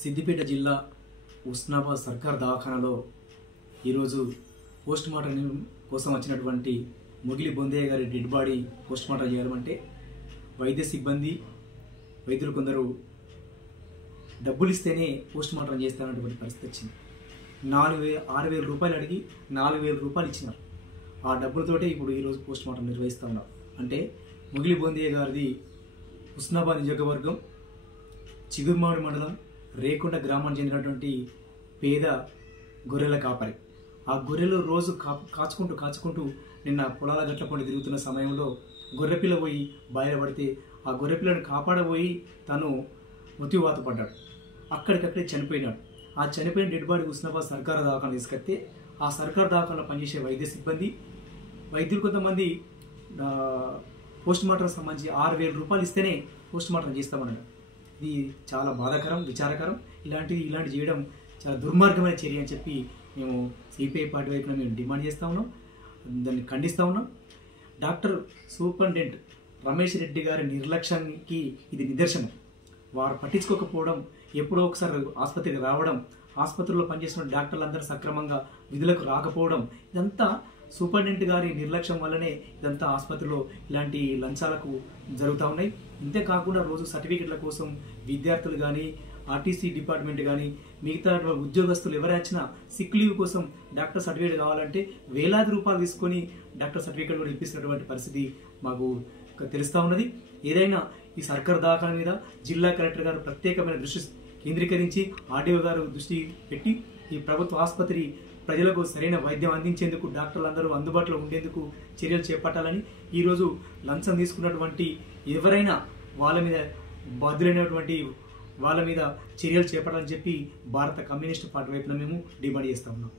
సిద్దిపేట జిల్లా ఉస్నాబాద్ సర్కార్ దవాఖానలో ఈరోజు పోస్ట్ మార్టం కోసం వచ్చినటువంటి ముగిలి బొందయ్య గారి డెడ్ బాడీ పోస్ట్ మార్టం చేయాలంటే వైద్య సిబ్బంది వైద్యులు కొందరు డబ్బులు ఇస్తేనే పోస్ట్ మార్టం చేస్తారన్నటువంటి పరిస్థితి వచ్చింది. 6,000 రూపాయలు అడిగి 4,000 రూపాయలు ఇచ్చినారు. ఆ డబ్బులతోటే ఇప్పుడు ఈరోజు పోస్ట్ మార్టం నిర్వహిస్తూ ఉన్నారు. అంటే ముగిలి బొందయ్య గారిది ఉస్నాబాద్ నియోజకవర్గం చిగురుమామిడి మండలం రేకొండ గ్రామానికి చెందినటువంటి పేద గొర్రెల కాపరి. ఆ గొర్రెలు రోజు కాచుకుంటూ నిన్న పొలాల గట్ల పండి తిరుగుతున్న సమయంలో గొర్రెపిల్ల పోయి బయలుపడితే ఆ గొర్రెపిల్లను కాపాడబోయి తను మృత్యువాత పడ్డాడు. అక్కడికక్కడే చనిపోయినాడు. ఆ చనిపోయిన డెడ్ బాడీ ఉస్నాబాద్ సర్కార్ దవాఖాన తీసుకొస్తే ఆ సర్కార్ దవాఖానలో పనిచేసే వైద్యులు కొంతమంది పోస్ట్ మార్టం సంబంధించి 6,000 రూపాయలు ఇస్తేనే పోస్ట్ మార్టం చేస్తామన్నాడు. ఇది చాలా బాధాకరం, విచారకరం. ఇలాంటి చేయడం చాలా దుర్మార్గమైన చర్య అని చెప్పి మేము సిపిఐ పార్టీ వైపున మేము డిమాండ్ చేస్తూ ఉన్నాం, దాన్ని ఖండిస్తూ ఉన్నాం. డాక్టర్ సూపరింటెండెంట్ రమేష్ రెడ్డి గారి నిర్లక్ష్యానికి ఇది నిదర్శనం. వారు పట్టించుకోకపోవడం, ఎప్పుడో ఒకసారి ఆసుపత్రికి రావడం, ఆసుపత్రిలో పనిచేసిన డాక్టర్లందరూ సక్రమంగా విధులకు రాకపోవడం, ఇదంతా సూపరింటెండెంట్ గారి నిర్లక్ష్యం వల్లనే ఇదంతా ఆసుపత్రిలో ఇలాంటి లంచాలకు జరుగుతూ ఉన్నాయి. ఇంతేకాకుండా రోజు సర్టిఫికెట్ల కోసం విద్యార్థులు కానీ, ఆర్టీసీ డిపార్ట్మెంట్ కానీ, మిగతా ఉద్యోగస్తులు ఎవరైనా సిక్ లీవ్ కోసం డాక్టర్ సర్టిఫికేట్ కావాలంటే వేలాది రూపాయలు తీసుకొని డాక్టర్ సర్టిఫికేట్ కూడా ఇప్పిస్తున్నటువంటి పరిస్థితి మాకు తెలుస్తూ ఉన్నది. ఏదైనా ఈ సర్కార్ దవాఖాన మీద జిల్లా కలెక్టర్ గారు ప్రత్యేకమైన దృష్టి కేంద్రీకరించి ఆర్డీఓ గారు దృష్టి పెట్టి ఈ ప్రభుత్వ ఆసుపత్రి ప్రజలకు సరైన వైద్యం అందించేందుకు డాక్టర్లందరూ అందుబాటులో ఉండేందుకు చర్యలు చేపట్టాలని, ఈరోజు లంచం తీసుకున్నటువంటి ఎవరైనా వాళ్ళ మీద బాధ్యులైనటువంటి వాళ్ళ మీద చర్యలు చేపట్టాలని చెప్పి భారత కమ్యూనిస్టు పార్టీ వైపున మేము డిమాండ్ చేస్తూ ఉన్నాం.